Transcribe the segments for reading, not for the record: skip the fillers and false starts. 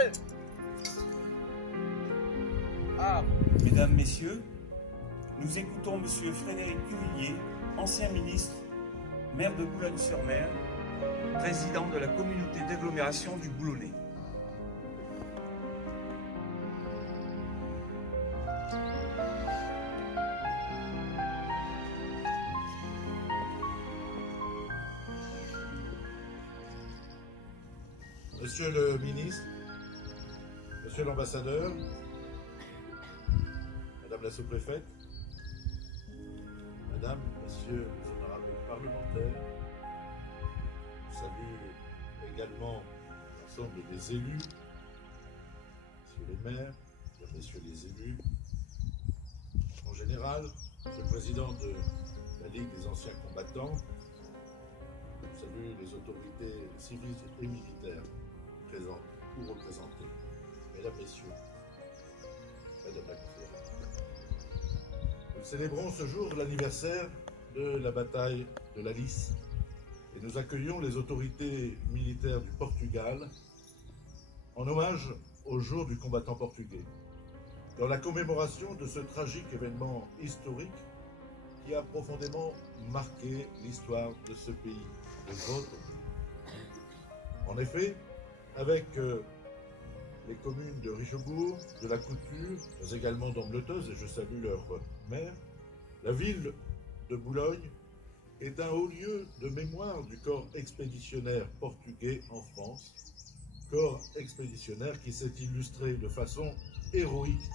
Allez. Ah. Mesdames, Messieurs, nous écoutons Monsieur Frédéric Cuvillier, ancien ministre, maire de Boulogne-sur-Mer, président de la communauté d'agglomération du Boulonnais. Monsieur le ministre, monsieur l'ambassadeur, madame la sous-préfète, madame, messieurs les honorables parlementaires, je salue également l'ensemble des élus, messieurs les maires, mesdames, messieurs les élus, en général, monsieur le président de la Ligue des anciens combattants, je salue les autorités civiles et militaires présentes ou représentées, mesdames, messieurs, madame la conseillère. Nous célébrons ce jour l'anniversaire de la bataille de la Lys et nous accueillons les autorités militaires du Portugal en hommage au jour du combattant portugais, dans la commémoration de ce tragique événement historique qui a profondément marqué l'histoire de ce pays, de votre pays. En effet, avec les communes de Richebourg, de la Couture, mais également d'Ambleteuse, et je salue leur maire, la ville de Boulogne est un haut lieu de mémoire du corps expéditionnaire portugais en France, corps expéditionnaire qui s'est illustré de façon héroïque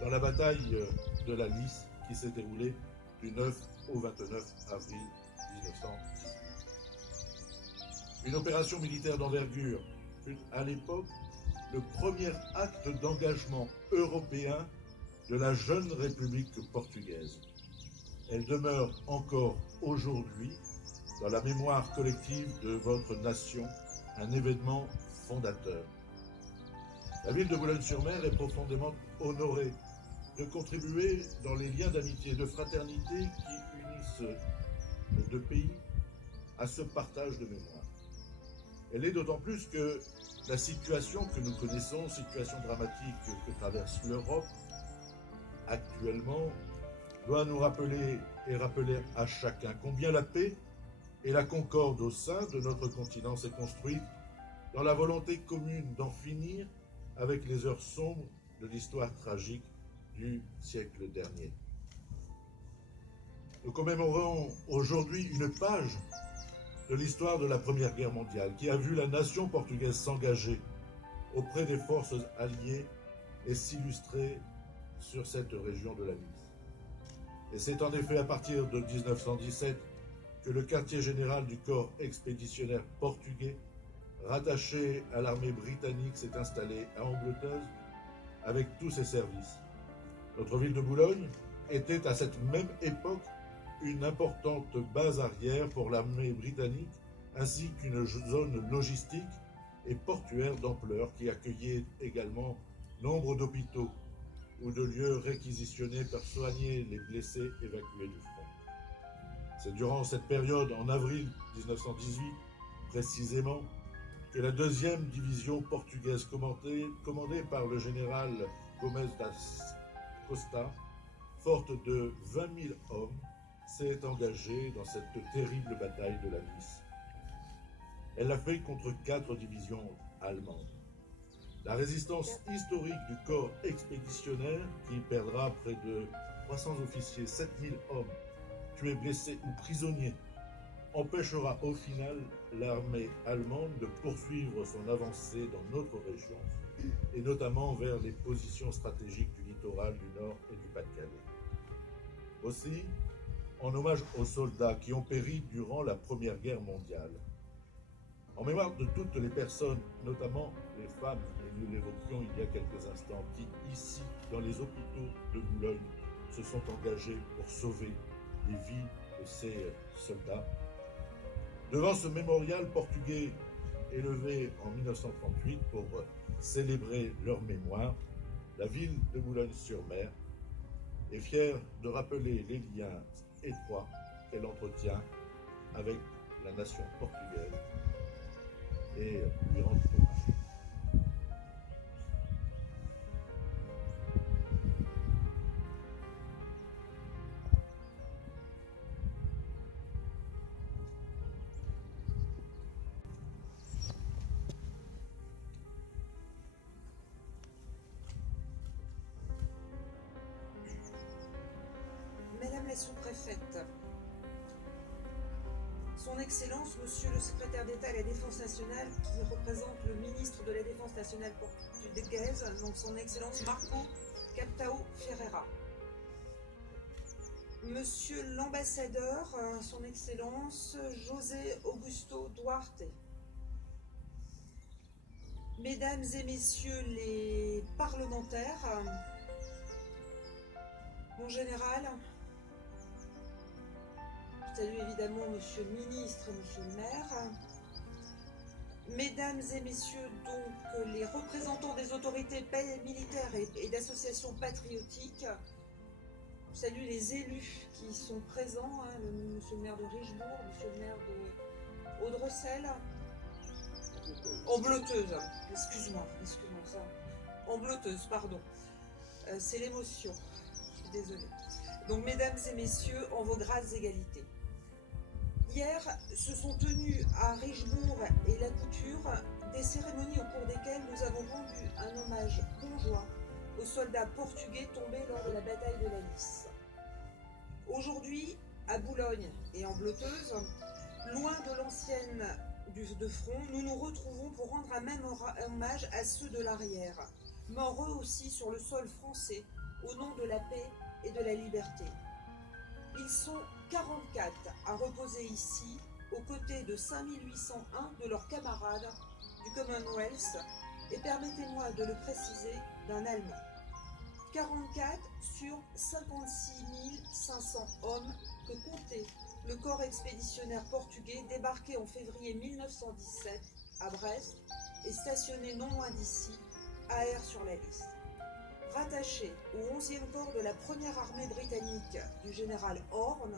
dans la bataille de la Lys qui s'est déroulée du 9 au 29 avril 1918. Une opération militaire d'envergure fut à l'époque le premier acte d'engagement européen de la jeune République portugaise. Elle demeure encore aujourd'hui dans la mémoire collective de votre nation un événement fondateur. La ville de Boulogne-sur-Mer est profondément honorée de contribuer dans les liens d'amitié et de fraternité qui unissent les deux pays à ce partage de mémoire. Elle est d'autant plus que la situation que nous connaissons, situation dramatique que traverse l'Europe actuellement, doit nous rappeler et rappeler à chacun combien la paix et la concorde au sein de notre continent s'est construite dans la volonté commune d'en finir avec les heures sombres de l'histoire tragique du siècle dernier. Nous commémorons aujourd'hui une page de l'histoire de la Première Guerre mondiale qui a vu la nation portugaise s'engager auprès des forces alliées et s'illustrer sur cette région de la Lys. Et c'est en effet à partir de 1917 que le quartier général du corps expéditionnaire portugais, rattaché à l'armée britannique, s'est installé à Ambleteuse avec tous ses services. Notre ville de Boulogne était à cette même époque une importante base arrière pour l'armée britannique, ainsi qu'une zone logistique et portuaire d'ampleur qui accueillait également nombre d'hôpitaux ou de lieux réquisitionnés pour soigner les blessés évacués du front. C'est durant cette période, en avril 1918 précisément, que la 2e division portugaise commandée par le général Gomes da Costa, forte de 20 000 hommes, s'est engagée dans cette terrible bataille de la Lys. Elle l'a fait contre 4 divisions allemandes. La résistance historique du corps expéditionnaire, qui perdra près de 300 officiers, 7000 hommes, tués, blessés ou prisonniers, empêchera au final l'armée allemande de poursuivre son avancée dans notre région, et notamment vers les positions stratégiques du littoral du Nord et du Pas-de-Calais. Aussi, en hommage aux soldats qui ont péri durant la Première Guerre mondiale, en mémoire de toutes les personnes, notamment les femmes, et nous l'évoquions il y a quelques instants, qui ici, dans les hôpitaux de Boulogne, se sont engagés pour sauver les vies de ces soldats. Devant ce mémorial portugais élevé en 1938 pour célébrer leur mémoire, la ville de Boulogne-sur-Mer est fière de rappeler les liens étroits qu'elle entretient avec la nation portugaise et lui rendre hommage. faite. Son Excellence, Monsieur le Secrétaire d'État à la Défense nationale, qui représente le ministre de la Défense nationale portugaise, donc Son Excellence Marco Capitão Ferreira. Monsieur l'ambassadeur, Son Excellence José Augusto Duarte. Mesdames et messieurs les parlementaires, mon général, je salue évidemment monsieur le ministre et monsieur le maire, mesdames et messieurs donc les représentants des autorités militaires et d'associations patriotiques, je salue les élus qui sont présents, monsieur le maire de Richebourg, monsieur le maire de Audrecel, Ambleteuse, excuse-moi ça, Ambleteuse, pardon, c'est l'émotion, je suis désolée. Donc mesdames et messieurs, en vos grâces égalités. Hier, se sont tenues à Richebourg et La Couture des cérémonies au cours desquelles nous avons rendu un hommage conjoint aux soldats portugais tombés lors de la bataille de la Lys. Aujourd'hui, à Boulogne et en Bleteuse, loin de l'ancienne de front, nous nous retrouvons pour rendre un même hommage à ceux de l'arrière, morts eux aussi sur le sol français, au nom de la paix et de la liberté. Ils sont 44 à reposer ici, aux côtés de 5801 de leurs camarades du Commonwealth, et permettez-moi de le préciser, d'un Allemand. 44 sur 56 500 hommes que comptait le corps expéditionnaire portugais débarqué en février 1917 à Brest et stationné non loin d'ici, à Aire-sur-la-Lys. Rattaché au 11e corps de la première armée britannique du général Horn,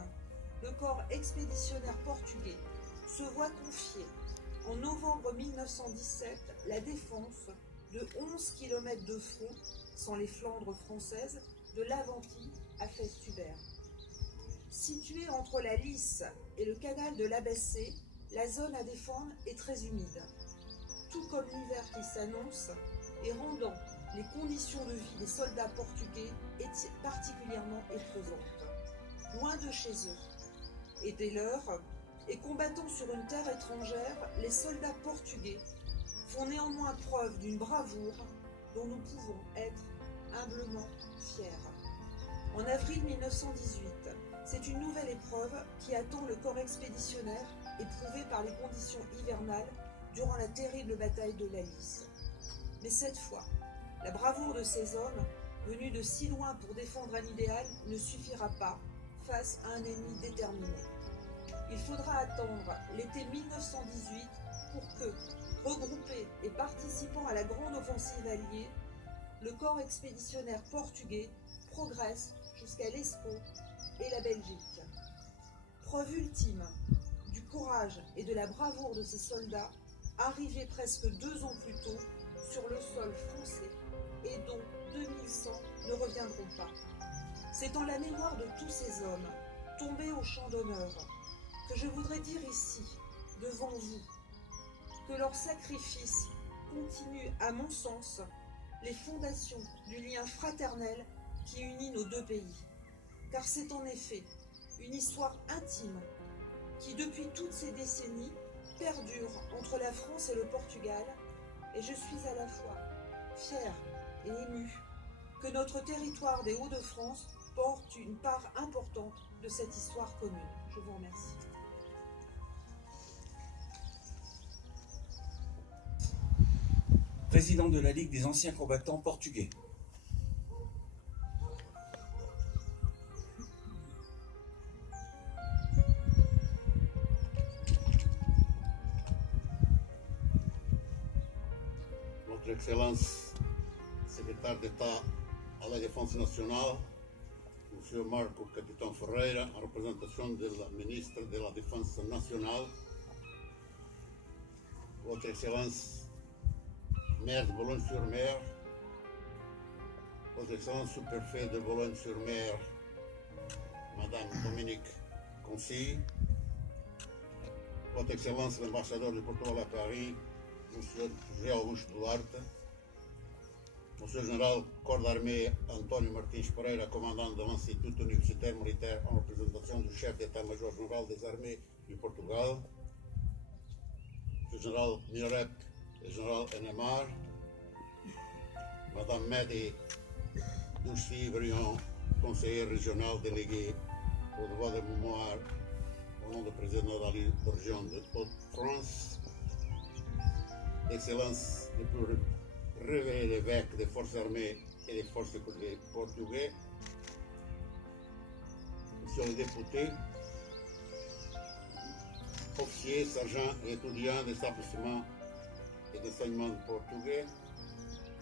le corps expéditionnaire portugais se voit confier en novembre 1917 la défense de 11 km de front, sans les Flandres françaises, de l'Aventie à Festubert. Située entre la Lys et le canal de l'Abbessé, la zone à défendre est très humide, tout comme l'hiver qui s'annonce, et rendant les conditions de vie des soldats portugais particulièrement épreuvantes. Loin de chez eux, et dès lors, et combattant sur une terre étrangère, les soldats portugais font néanmoins preuve d'une bravoure dont nous pouvons être humblement fiers. En avril 1918, c'est une nouvelle épreuve qui attend le corps expéditionnaire éprouvé par les conditions hivernales durant la terrible bataille de la Lys. Mais cette fois, la bravoure de ces hommes, venus de si loin pour défendre un idéal, ne suffira pas face à un ennemi déterminé. Il faudra attendre l'été 1918 pour que, regroupé et participant à la grande offensive alliée, le corps expéditionnaire portugais progresse jusqu'à l'Escaut et la Belgique. Preuve ultime du courage et de la bravoure de ces soldats, arrivés presque 2 ans plus tôt sur le sol français et dont 2100 ne reviendront pas. C'est en la mémoire de tous ces hommes, tombés au champ d'honneur, que je voudrais dire ici, devant vous, que leur sacrifice continue, à mon sens, les fondations du lien fraternel qui unit nos deux pays. Car c'est en effet une histoire intime qui, depuis toutes ces décennies, perdure entre la France et le Portugal, et je suis à la fois fier et ému que notre territoire des Hauts-de-France porte une part importante de cette histoire commune. Je vous remercie. Président de la Ligue des anciens combattants portugais. Votre Excellence, secrétaire d'État à la Défense nationale, M. Marco Capitão Ferreira, en représentation de la ministre de la Défense nationale, Votre Excellence, maire de Boulogne-sur-Mer, Votre Excellence, sous-préfet de Boulogne-sur-Mer, Madame Dominique Concy, Votre Excellence, l'ambassadeur de Portugal à Paris, M. José Augusto Duarte, Monsieur le Général Corps d'Armée António Martins Pereira, commandant de l'Institut universitaire militaire en représentation du chef d'état-major général des armées du Portugal, le général Mirep et le général Enemar, Madame Mehdi Douchy-Briand, conseillère régionale déléguée au droit de mémoire au nom du président de la région de Haute-France, Excellence le plus révérend l'évêque des forces armées et des forces sécurité portugais, Monsieur le député, officiers, sergents et étudiants des établissements et d'enseignement portugais,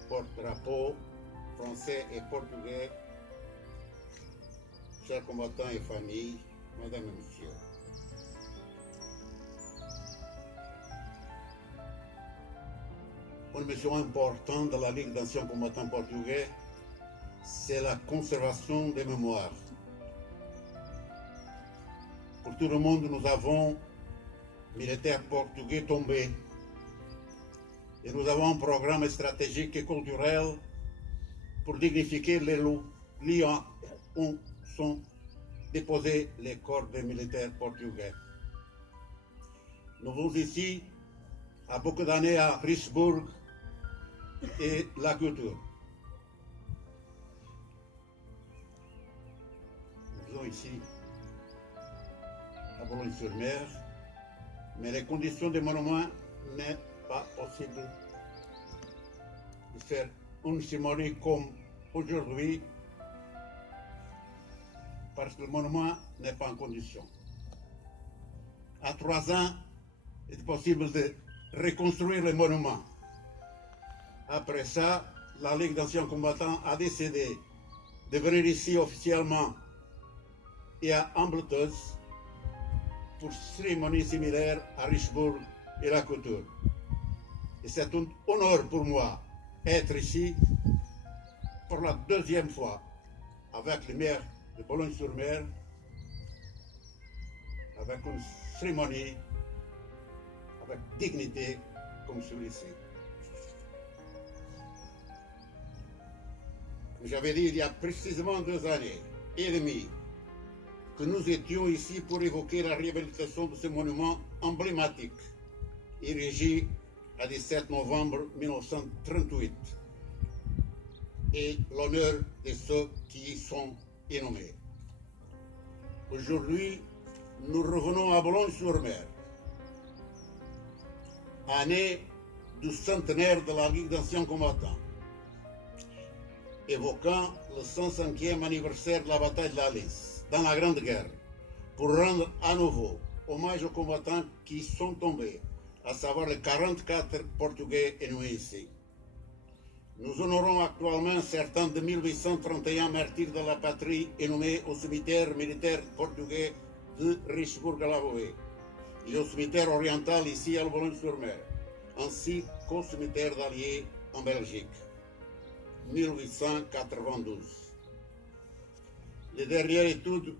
porte-drapeau français et portugais, chers combattants et familles, Mesdames et Messieurs. Une mission importante de la Ligue d'anciens combattants portugais, c'est la conservation des mémoires. Pour tout le monde, nous avons militaires portugais tombés. Et nous avons un programme stratégique et culturel pour dignifier les lieux où sont déposés les corps des militaires portugais. Nous venons ici à beaucoup d'années à Richebourg et la culture. Nous sommes ici à Boulogne-sur-Mer, mais les conditions des monuments n'est pas possible de faire une cérémonie comme aujourd'hui parce que le monument n'est pas en condition. À 3 ans, il est possible de reconstruire le monument. Après ça, la Ligue d'anciens combattants a décidé de venir ici officiellement et à Ambleteuse pour cérémonie similaire à Richebourg et la Couture. Et c'est un honneur pour moi d'être ici pour la 2e fois avec le maire de Boulogne-sur-Mer, avec une cérémonie avec dignité comme celui-ci. J'avais dit il y a précisément 2 années et demie que nous étions ici pour évoquer la réhabilitation de ce monument emblématique, érigé à 17 novembre 1938, et l'honneur de ceux qui y sont inhumés. Aujourd'hui, nous revenons à Boulogne-sur-Mer, année du centenaire de la Ligue d'anciens combattants, évoquant le 105e anniversaire de la bataille de la Lys, dans la Grande Guerre, pour rendre à nouveau hommage aux combattants qui sont tombés, à savoir les 44 Portugais inhumés ici. Nous honorons actuellement certains de 1831 martyrs de la patrie inhumés au cimetière militaire portugais de Richebourg-la-Voie et au cimetière oriental ici à Boulogne-sur-Mer, ainsi qu'au cimetière d'Allier en Belgique. 1892. Les dernières études du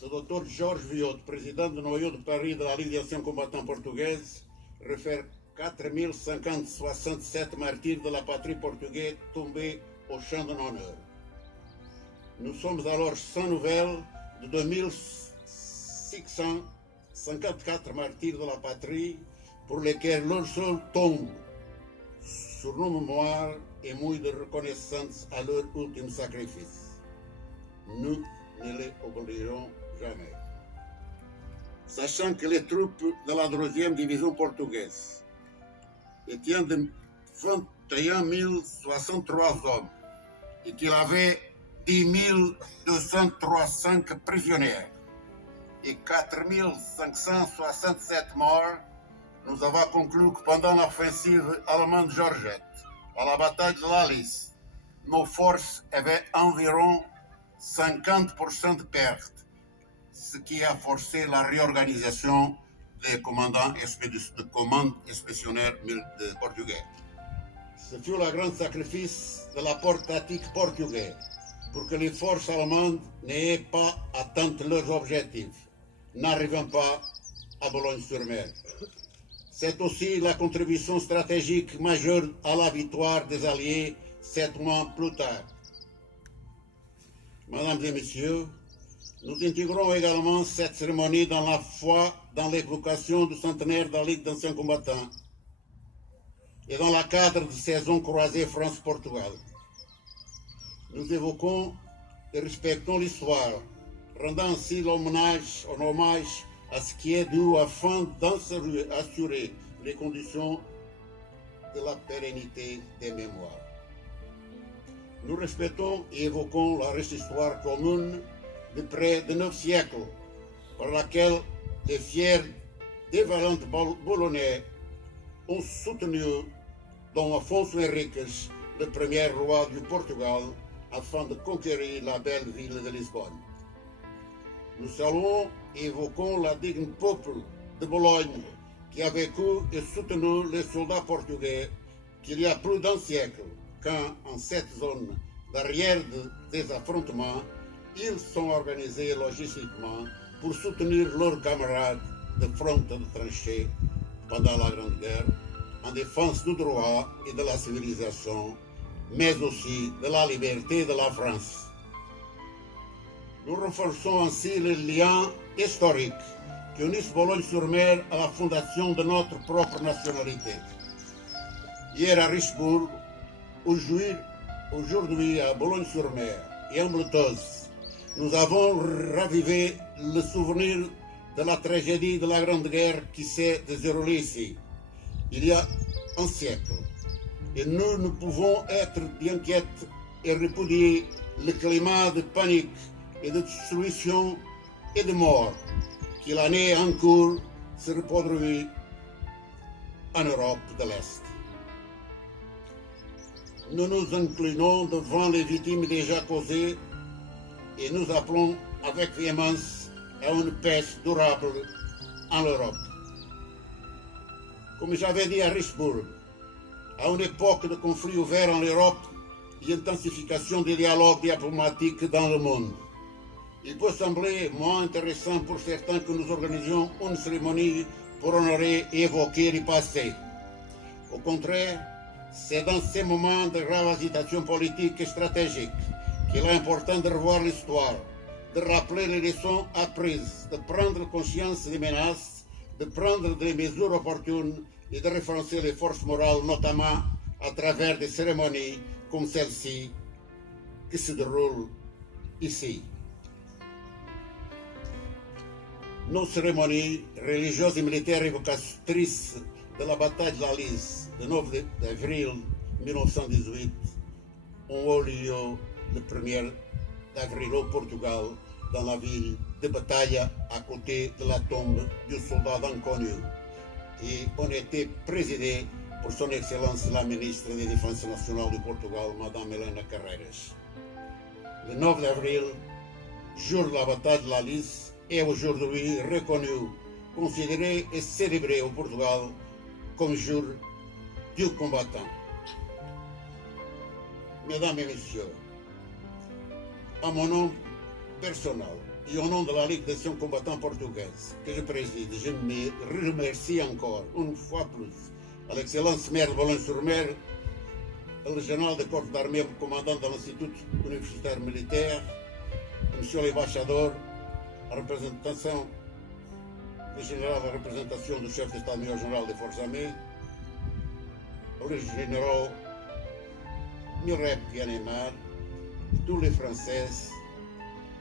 Dr Georges Viot, président du noyau de Paris de la Ligue d'anciens combattants portugaise, réfèrent 4067 martyrs de la patrie portugaise tombés au champ de l'honneur. Nous sommes alors sans nouvelles de 2654 martyrs de la patrie pour lesquels leur seul tombe sur nos mémoires et mouille de reconnaissance à leur ultime sacrifice. Nous ne les oublierons jamais. Sachant que les troupes de la 2e division portugaise étaient de 21 063 hommes et qu'il avait 10 235 prisonniers et 4 567 morts, nous avons conclu que pendant l'offensive allemande Georgette, à la bataille de la Lys, nos forces avaient environ 50% de pertes, ce qui a forcé la réorganisation des commandes expéditionnaires portugais. Ce fut le grand sacrifice de l'apport tactique portugais pour que les forces allemandes n'aient pas atteint leurs objectifs, n'arrivant pas à Boulogne-sur-Mer. C'est aussi la contribution stratégique majeure à la victoire des Alliés 7 mois plus tard. Mesdames et messieurs, nous intégrons également cette cérémonie dans la foi dans l'évocation du centenaire de la Ligue d'anciens combattants et dans le cadre de saison croisée France-Portugal. Nous évoquons et respectons l'histoire, rendant ainsi l'hommage à ce qui est dû afin d'assurer les conditions de la pérennité des mémoires. Nous respectons et évoquons la riche histoire commune de près de 9 siècles, par laquelle les fiers des valents Boulonnais ont soutenu Dom Afonso Henriques, le premier roi du Portugal, afin de conquérir la belle ville de Lisbonne. Nous saluons et évoquons la digne peuple de Bologne qui a vécu et soutenu les soldats portugais qu'il y a plus d'un siècle, quand en cette zone d'arrière des affrontements, ils sont organisés logistiquement pour soutenir leurs camarades de front de tranchées pendant la Grande Guerre, en défense du droit et de la civilisation, mais aussi de la liberté de la France. Nous renforçons ainsi les liens historiques qui unissent Bologne-sur-Mer à la fondation de notre propre nationalité. Hier à Richebourg, aujourd'hui à Bologne-sur-Mer et en Breteuil, nous avons ravivé le souvenir de la tragédie de la Grande Guerre qui s'est déroulée ici, il y a un siècle. Et nous ne pouvons être inquiets et répudier le climat de panique et de destruction et de mort qui l'année en cours se reproduit en Europe de l'Est. Nous nous inclinons devant les victimes déjà causées et nous appelons avec véhémence à une paix durable en Europe. Comme j'avais dit à Richebourg, à une époque de conflits ouverts en Europe et intensification des dialogues diplomatiques dans le monde, il peut sembler moins intéressant pour certains que nous organisions une cérémonie pour honorer et évoquer le passé. Au contraire, c'est dans ces moments de grave agitation politique et stratégique qu'il est important de revoir l'histoire, de rappeler les leçons apprises, de prendre conscience des menaces, de prendre des mesures opportunes et de renforcer les forces morales, notamment à travers des cérémonies comme celle-ci qui se déroule ici. Nos cérémonies religieuses et militaires évocatrices de la bataille de la Lys, le 9 avril 1918, ont eu lieu le 1er avril au Portugal, dans la ville de Batalha, à côté de la tombe du soldat inconnu, et ont été présidés por son Excellence la ministre de Défense nationale du Portugal, Madame Helena Carreiras. Le 9 avril, jour de la bataille de la Lys, est aujourd'hui reconnu, considéré et célébré au Portugal comme jour du combattant. Mesdames et messieurs, à mon nom personnel et au nom de la Ligue d'anciens combattants portugaise que je préside, je me remercie encore une fois plus à l'excellence maire de Bologne-sur-Mer, le général de corps d'armée, commandant de l'Institut universitaire militaire, monsieur l'ambassadeur, la représentation du chef d'état-major général des forces armées, le général Mirep Yanemar, tous les Français,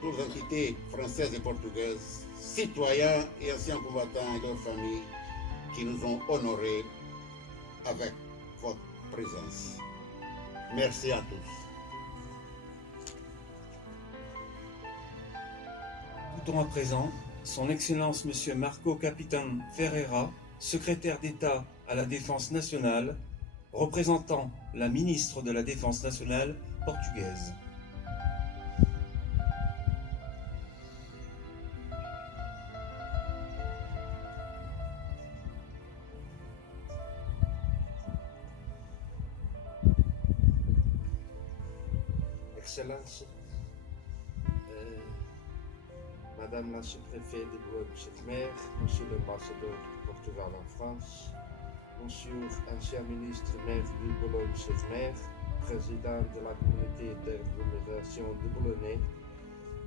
toutes les entités françaises et portugaises, citoyens et anciens combattants et leurs familles qui nous ont honorés avec votre présence. Merci à tous. Écoutons à présent son Excellence Monsieur Marco Capitão Ferreira, secrétaire d'État à la Défense nationale, représentant la ministre de la Défense nationale portugaise. Excellence, Madame la sous-préfet de Boulogne-sur-Mer, Monsieur l'ambassadeur du Portugal en France, Monsieur ancien ministre maire de Boulogne-sur-Mer, président de la communauté d'agglomération de Boulonnais,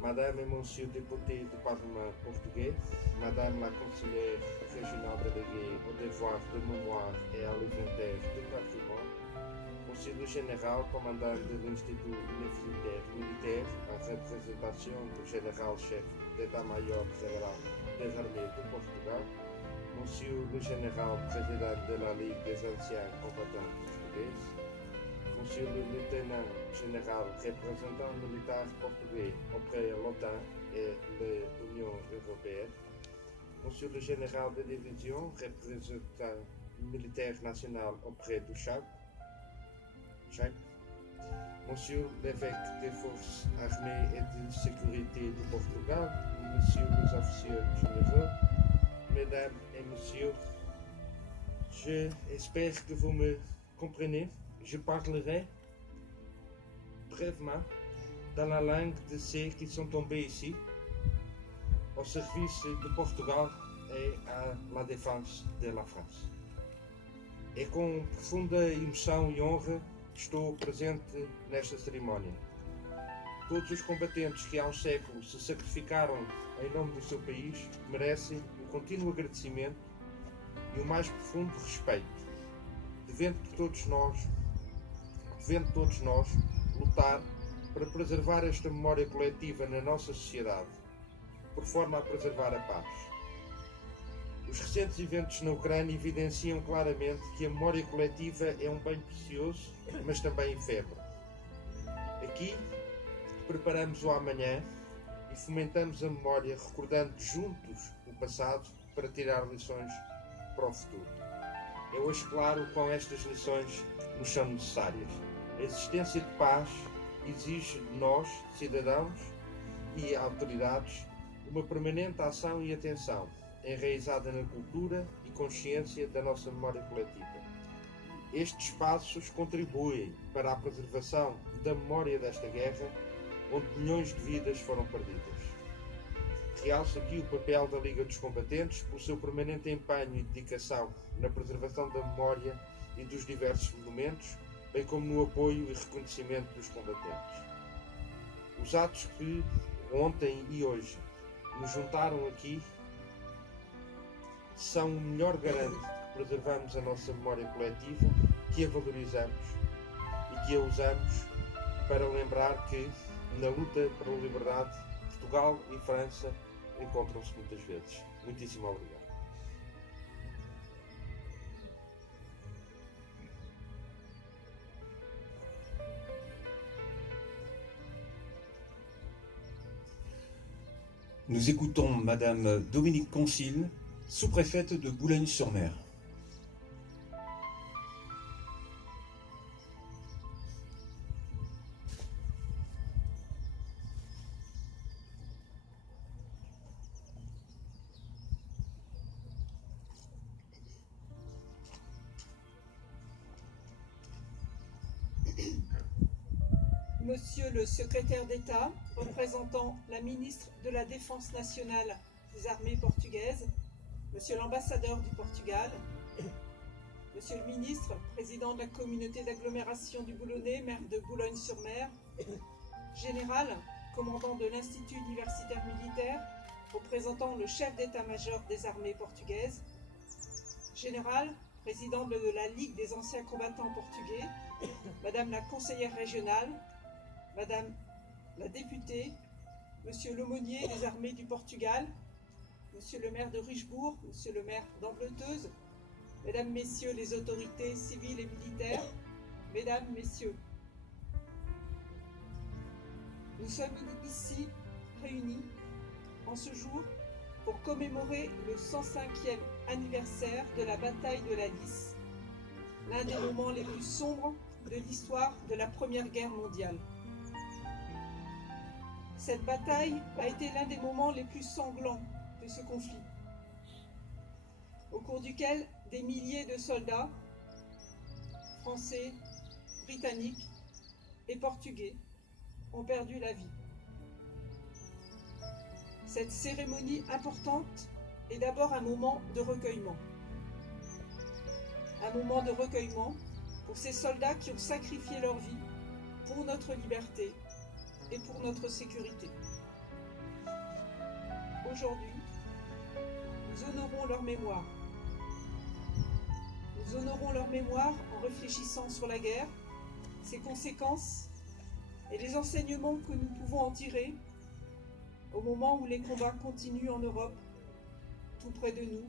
Madame et Monsieur députés du Parlement portugais, Madame la conseillère régionale déléguée aux devoirs de mémoire et à l'inventaire du patrimoine, Monsieur le général commandant de l'Institut universitaire militaire en représentation du général-chef d'état-major général des armées de Portugal, Monsieur le général président de la Ligue des anciens combattants portugais, Monsieur le lieutenant général représentant militaire portugais auprès de l'OTAN et de l'Union européenne, Monsieur le général de division représentant militaire national auprès du Tchad, Monsieur l'évêque des forces armées et de sécurité du Portugal, Monsieur les officiers généraux, Mesdames et Messieurs, j'espère que vous me comprenez. Je parlerai brièvement dans la langue de ceux qui sont tombés ici, au service du Portugal et à la défense de la France. E com profunda emoção e honra estou presente nesta cerimónia. Todos os combatentes que há um século se sacrificaram em nome do seu país merecem o contínuo agradecimento e o mais profundo respeito, devendo todos nós lutar para preservar esta memória coletiva na nossa sociedade, por forma a preservar a paz. Os recentes eventos na Ucrânia evidenciam claramente que a memória coletiva é um bem precioso, mas também efêmero. Aqui, preparamos o amanhã e fomentamos a memória, recordando juntos o passado para tirar lições para o futuro. É hoje claro o quão estas lições nos são necessárias. A existência de paz exige de nós, cidadãos e autoridades, uma permanente ação e atenção, enraizada na cultura e consciência da nossa memória coletiva. Estes passos contribuem para a preservação da memória desta guerra, onde milhões de vidas foram perdidas. Realço aqui o papel da Liga dos Combatentes pelo seu permanente empenho e dedicação na preservação da memória e dos diversos monumentos, bem como no apoio e reconhecimento dos combatentes. Os atos que ontem e hoje nos juntaram aqui são o melhor garante que preservamos a nossa memória coletiva, que a valorizamos e que a usamos para lembrar que, na luta pela liberdade, Portugal e França encontram-se muitas vezes. Muitíssimo obrigado. Nous écoutons Madame Dominique Concile, sous-préfète de Boulogne-sur-Mer. Monsieur le secrétaire d'État, représentant la ministre de la Défense nationale des armées portugaises, Monsieur l'ambassadeur du Portugal, Monsieur le ministre, président de la communauté d'agglomération du Boulonnais, maire de Boulogne-sur-Mer, général, commandant de l'Institut universitaire militaire, représentant le chef d'état-major des armées portugaises, général, président de la Ligue des anciens combattants portugais, Madame la conseillère régionale, Madame la députée, Monsieur l'aumônier des armées du Portugal, Monsieur le maire de Richebourg, Monsieur le maire d'Ambleteuse, Mesdames, Messieurs les autorités civiles et militaires, Mesdames, Messieurs, nous sommes ici réunis en ce jour pour commémorer le 105e anniversaire de la bataille de la Lys, l'un des moments les plus sombres de l'histoire de la Première Guerre mondiale. Cette bataille a été l'un des moments les plus sanglants de ce conflit, au cours duquel des milliers de soldats français, britanniques et portugais ont perdu la vie. Cette cérémonie importante est d'abord un moment de recueillement. Un moment de recueillement pour ces soldats qui ont sacrifié leur vie pour notre liberté et pour notre sécurité. Aujourd'hui, nous honorons leur mémoire. Nous honorons leur mémoire en réfléchissant sur la guerre, ses conséquences et les enseignements que nous pouvons en tirer au moment où les combats continuent en Europe, tout près de nous,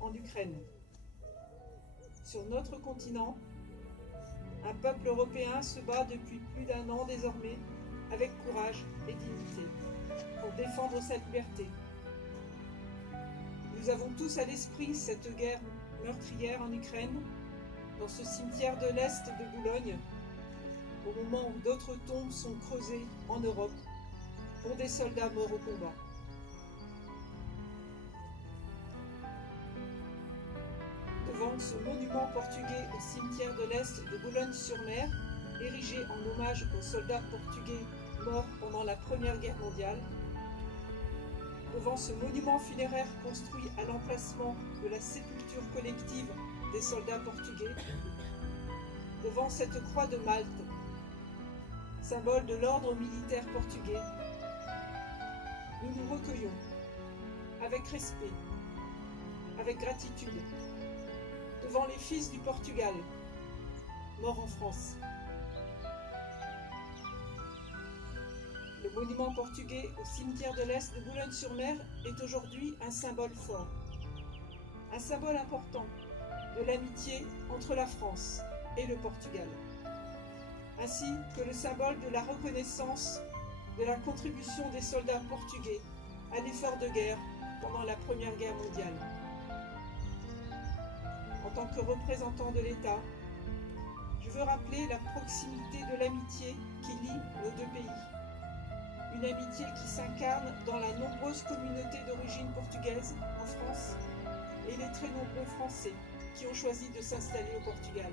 en Ukraine. Sur notre continent, un peuple européen se bat depuis plus d'1 an désormais avec courage et dignité pour défendre sa liberté. Nous avons tous à l'esprit cette guerre meurtrière en Ukraine, dans ce cimetière de l'Est de Boulogne, au moment où d'autres tombes sont creusées en Europe pour des soldats morts au combat. Devant ce monument portugais au cimetière de l'Est de Boulogne-sur-Mer, érigé en hommage aux soldats portugais morts pendant la Première Guerre mondiale, devant ce monument funéraire construit à l'emplacement de la sépulture collective des soldats portugais, devant cette croix de Malte, symbole de l'ordre militaire portugais, nous nous recueillons avec respect, avec gratitude, devant les fils du Portugal, morts en France. Le monument portugais au cimetière de l'Est de Boulogne-sur-Mer est aujourd'hui un symbole fort, un symbole important de l'amitié entre la France et le Portugal, ainsi que le symbole de la reconnaissance de la contribution des soldats portugais à l'effort de guerre pendant la Première Guerre mondiale. En tant que représentant de l'État, je veux rappeler la proximité de l'amitié qui lie nos deux pays. Une amitié qui s'incarne dans la nombreuse communauté d'origine portugaise en France et les très nombreux Français qui ont choisi de s'installer au Portugal.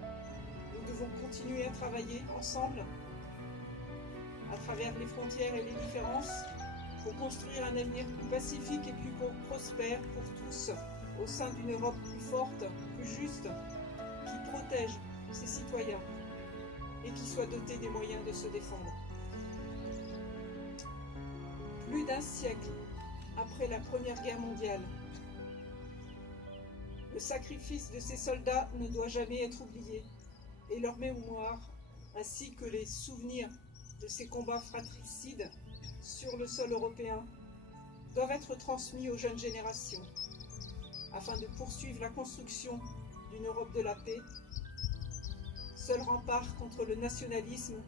Nous devons continuer à travailler ensemble, à travers les frontières et les différences, pour construire un avenir plus pacifique et plus prospère pour tous, au sein d'une Europe plus forte, plus juste, qui protège ses citoyens et qui soit dotée des moyens de se défendre. Plus d'1 siècle après la Première Guerre mondiale, le sacrifice de ces soldats ne doit jamais être oublié et leur mémoire, ainsi que les souvenirs de ces combats fratricides sur le sol européen, doivent être transmis aux jeunes générations afin de poursuivre la construction d'une Europe de la paix, seul rempart contre le nationalisme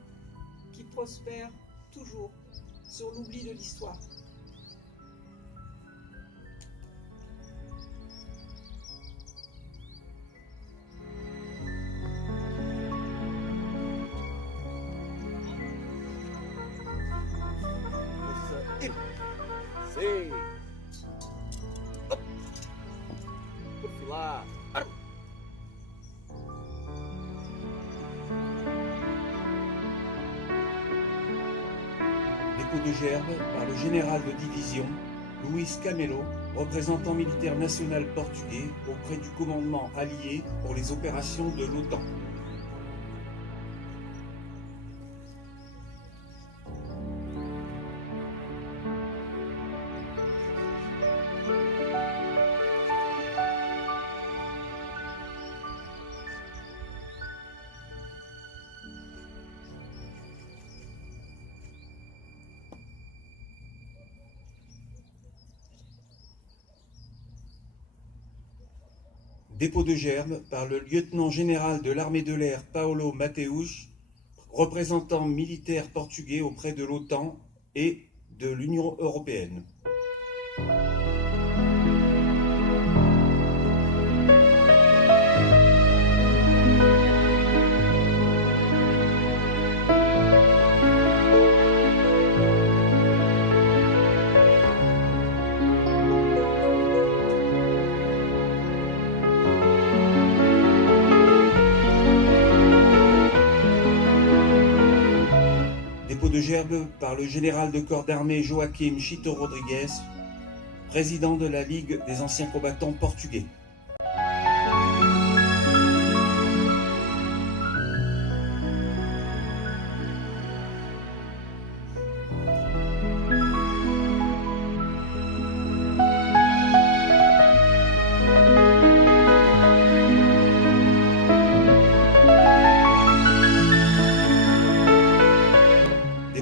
qui prospère toujours sur l'oubli de l'histoire. Sei. Perfilar. Dépôt de gerbe par le général de division Luís Camelo, représentant militaire national portugais auprès du commandement allié pour les opérations de l'OTAN. Dépôt de gerbe par le lieutenant-général de l'armée de l'air Paulo Mateus, représentant militaire portugais auprès de l'OTAN et de l'Union européenne. De gerbe par le général de corps d'armée Joaquim Chito Rodrigues, président de la Ligue des anciens combattants portugais.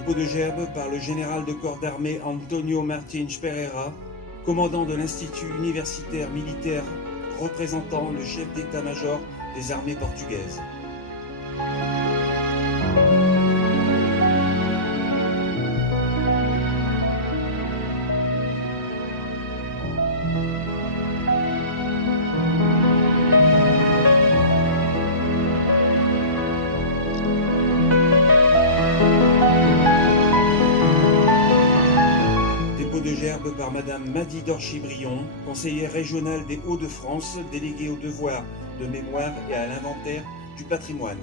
Dépôt de gerbe par le général de corps d'armée Antonio Martins Pereira, commandant de l'Institut universitaire militaire représentant le chef d'état-major des armées portugaises. Par Madame Madi Dorchibrion, conseillère régionale des Hauts-de-France, déléguée au devoir de mémoire et à l'inventaire du patrimoine.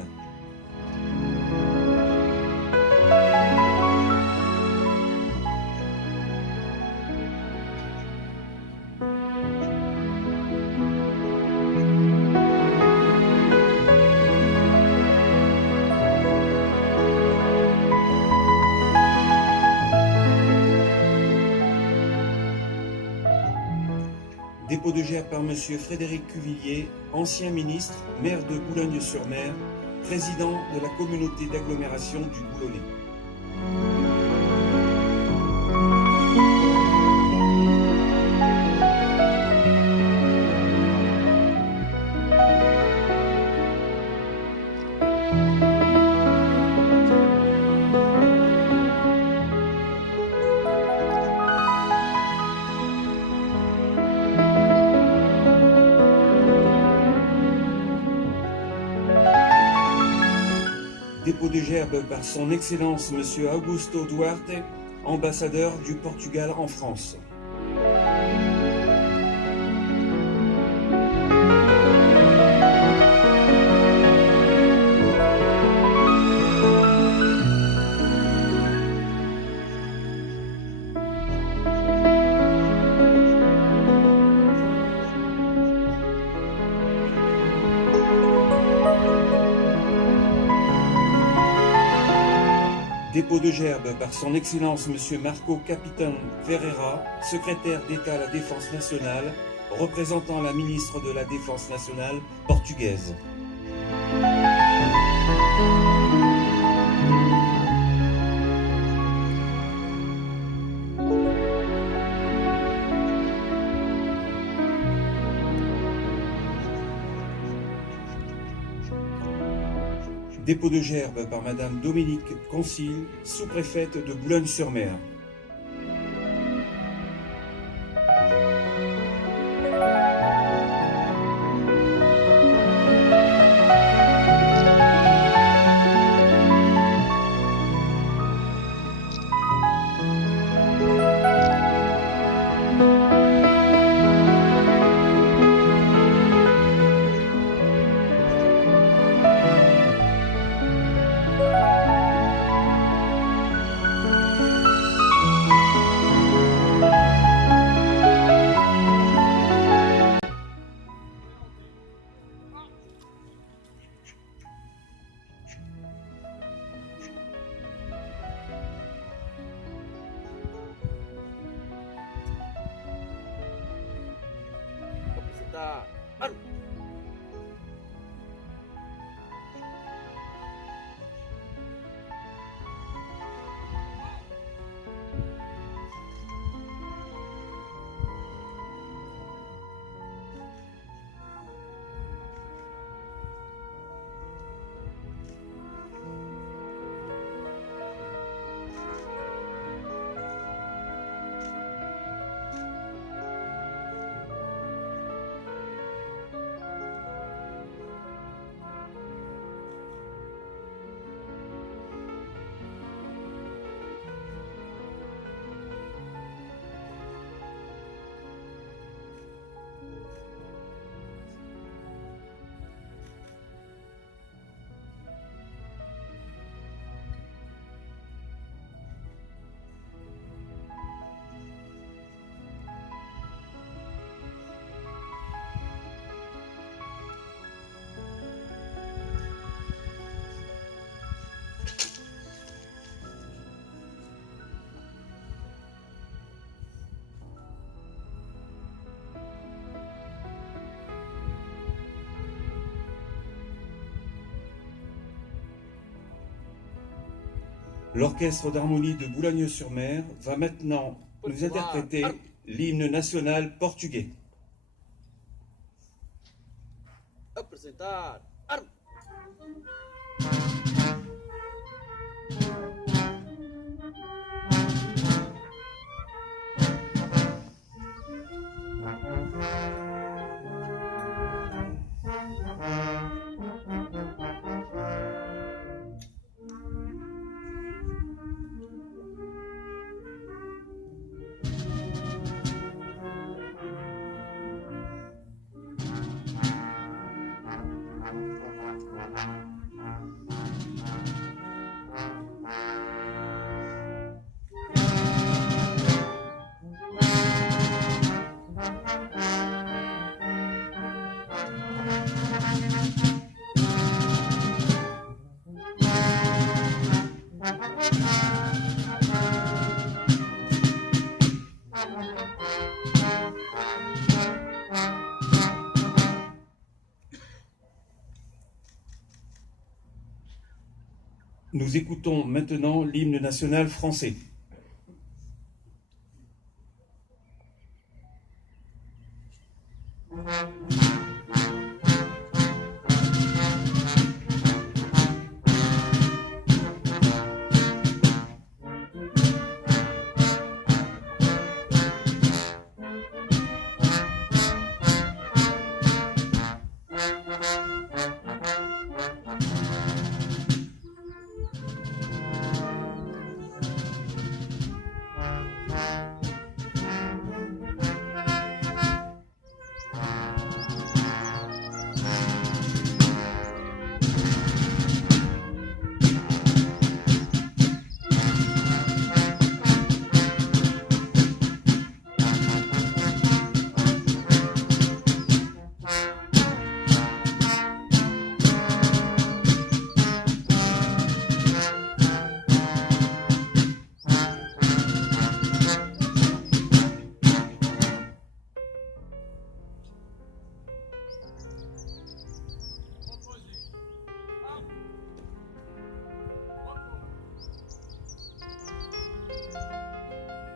Dépôt de gerbe par Monsieur Frédéric Cuvillier, ancien ministre, maire de Boulogne-sur-Mer, président de la communauté d'agglomération du Boulonnais. Dépôt de gerbe par son Excellence Monsieur Augusto Duarte, ambassadeur du Portugal en France. Dépôt de gerbe par son Excellence Monsieur Marco Capitão Ferreira, secrétaire d'État à la Défense nationale, représentant la ministre de la Défense nationale portugaise. Dépôt de gerbe par Madame Dominique Concile, sous-préfète de Boulogne-sur-Mer. L'Orchestre d'harmonie de Boulogne-sur-Mer va maintenant nous interpréter l'hymne national portugais. Apresentar arma. Nous écoutons maintenant l'hymne national français.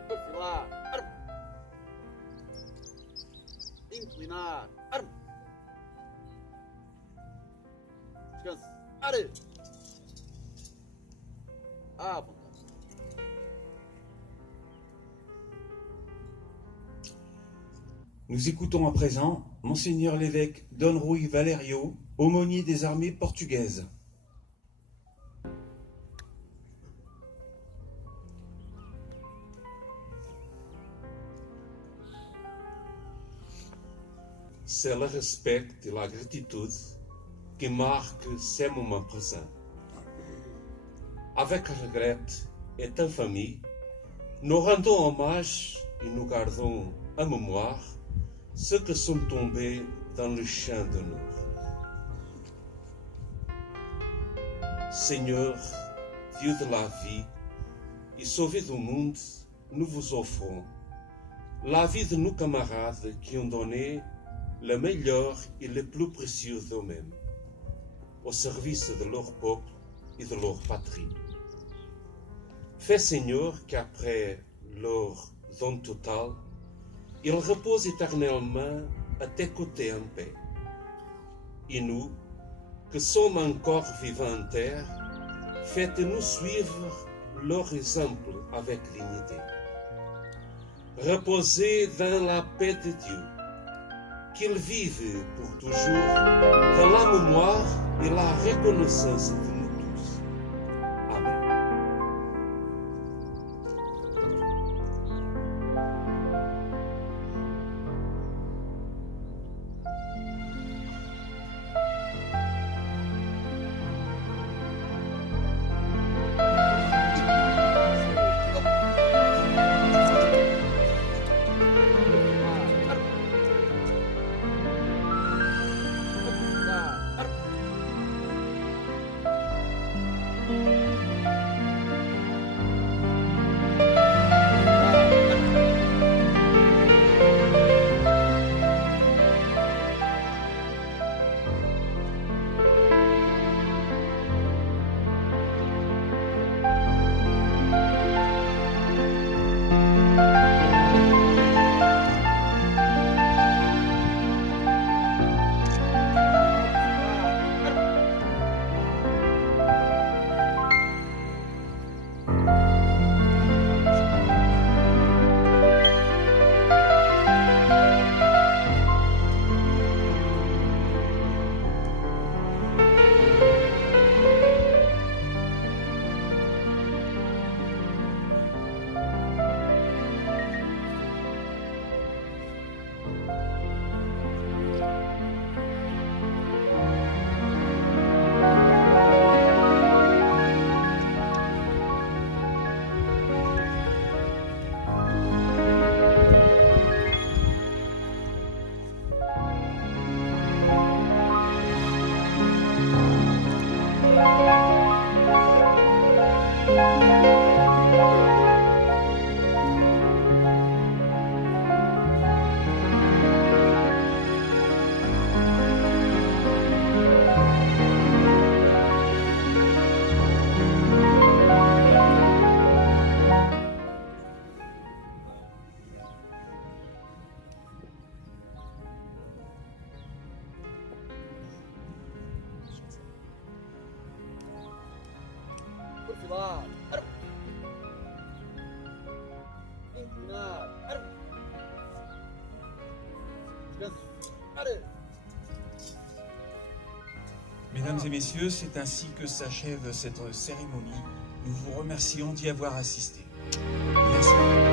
Perfilar arma. Inclinar arma. Descanse. Área. À vontade. Nous écoutons à présent Monseigneur l'évêque Don Rui Valerio, aumônier des armées portugaises. C'est le respect et la gratitude qui marquent ce moment présent. Avec regret et infamie, nous rendons hommage et nous gardons à mémoire ceux qui sont tombés dans le champ d'honneur. Seigneur, Dieu de la vie et Sauveur du monde, nous vous offrons la vie de nos camarades qui ont donné le meilleur et le plus précieux d'eux-mêmes au service de leur peuple et de leur patrie. Fais, Seigneur, qu'après leur don total, ils reposent éternellement à tes côtés en paix. Et nous, que sommes encore vivants en terre, faites-nous suivre leur exemple avec dignité. Reposez dans la paix de Dieu, qu'ils vivent pour toujours dans la mémoire et la reconnaissance de nous tous. Amen. Perfilar. Arma. Inclinar. Arma. Descanso. Allez. Mesdames et messieurs, c'est ainsi que s'achève cette cérémonie. Nous vous remercions d'y avoir assisté. Merci.